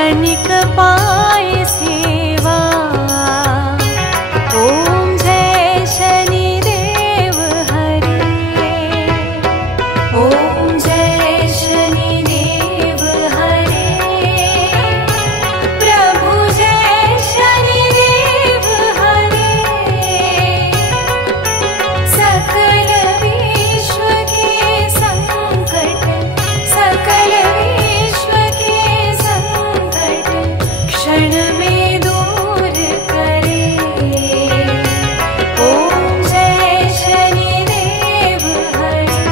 तनिक पाए सेवा। ओम जय शनिदेव हरे। ओम जय शनिदेव हरे। प्रभु जय शनिदेव हरे। सकल विश्व के संकट, सकल विश्व के संकट क्षण में दूर करे। ओम जय शनिदेव हरे।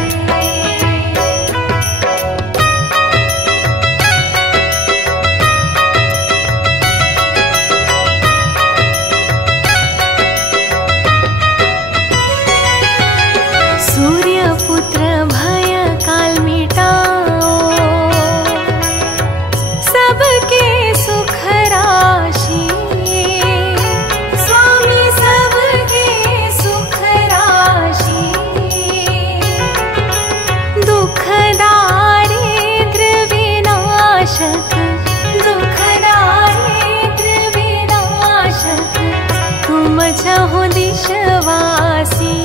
सूर्यपुत्र भय काल मिटाओ, सबके सुख राशि। स्वामी सबके सुख राशि। दुख दारिद्र विनाशक, दुख दारिद्र विनाशक तुम चाहो दिशवासी।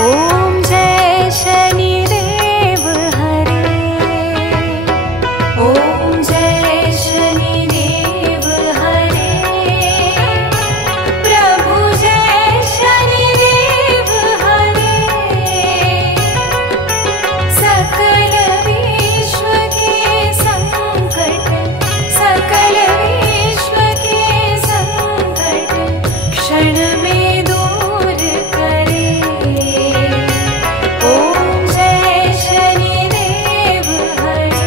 ओम जय शनिदेव हरे। ओम जय शनिदेव हरे। प्रभु जय शनिदेव हरे। सकल विश्व के संकट, सकल विश्व के संकट क्षण में दूर करे। ओम जय शनिदेव हरे।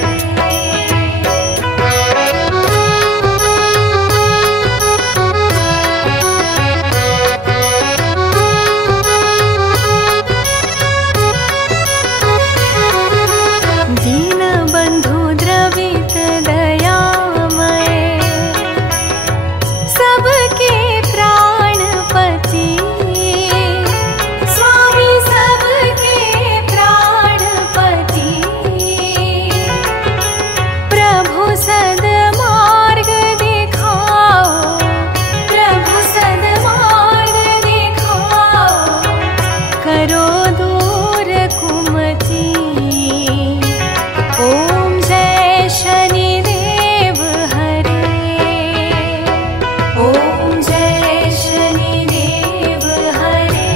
दीन बंधु द्रवित दयामय, सबके प्राणपति। स्वामी सबके प्राणपति। प्रभु सद्मार्ग दिखाओ, प्रभु सद्मार्ग दिखाओ। करो दूर कुमति। ओम जय शनिदेव हरे। ओम जय शनिदेव हरे।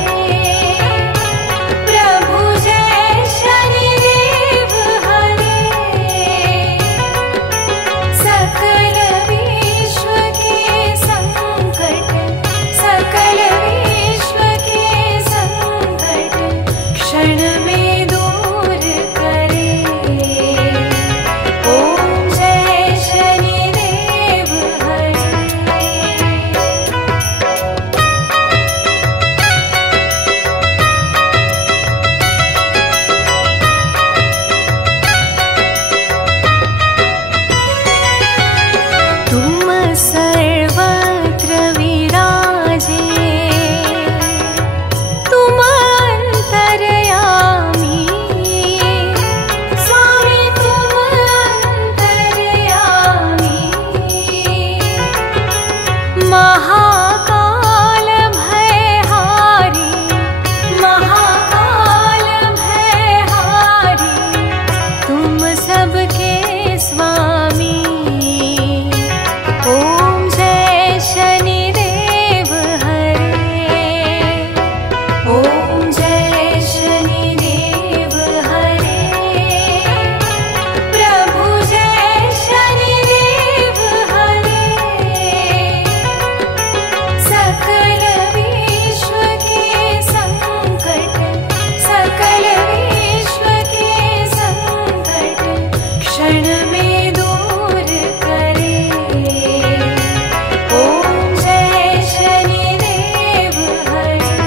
प्रभु जय शनिदेव हरे। सकल विश्व के संकट, सकल विश्व के संकट क्षण में दूर करे। ओम जय शनिदेव हरे। तुम सर्वत्र विराजे, तुम अंतर्यामी। स्वामी तुम अंतर्यामी। महाकाल भयहारी, महाकाल भयहारी तुम सबके स्वामी। ओम जय शनिदेव हरे। ओम जय शनिदेव हरे। प्रभु जय शनिदेव हरे। सकल विश्व के संकट, सकल विश्व के संकट क्षण में दूर करे। ओम जय शनिदेव हरे।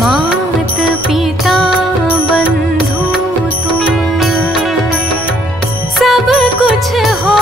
मात पिता बंधु तुम सब कुछ हो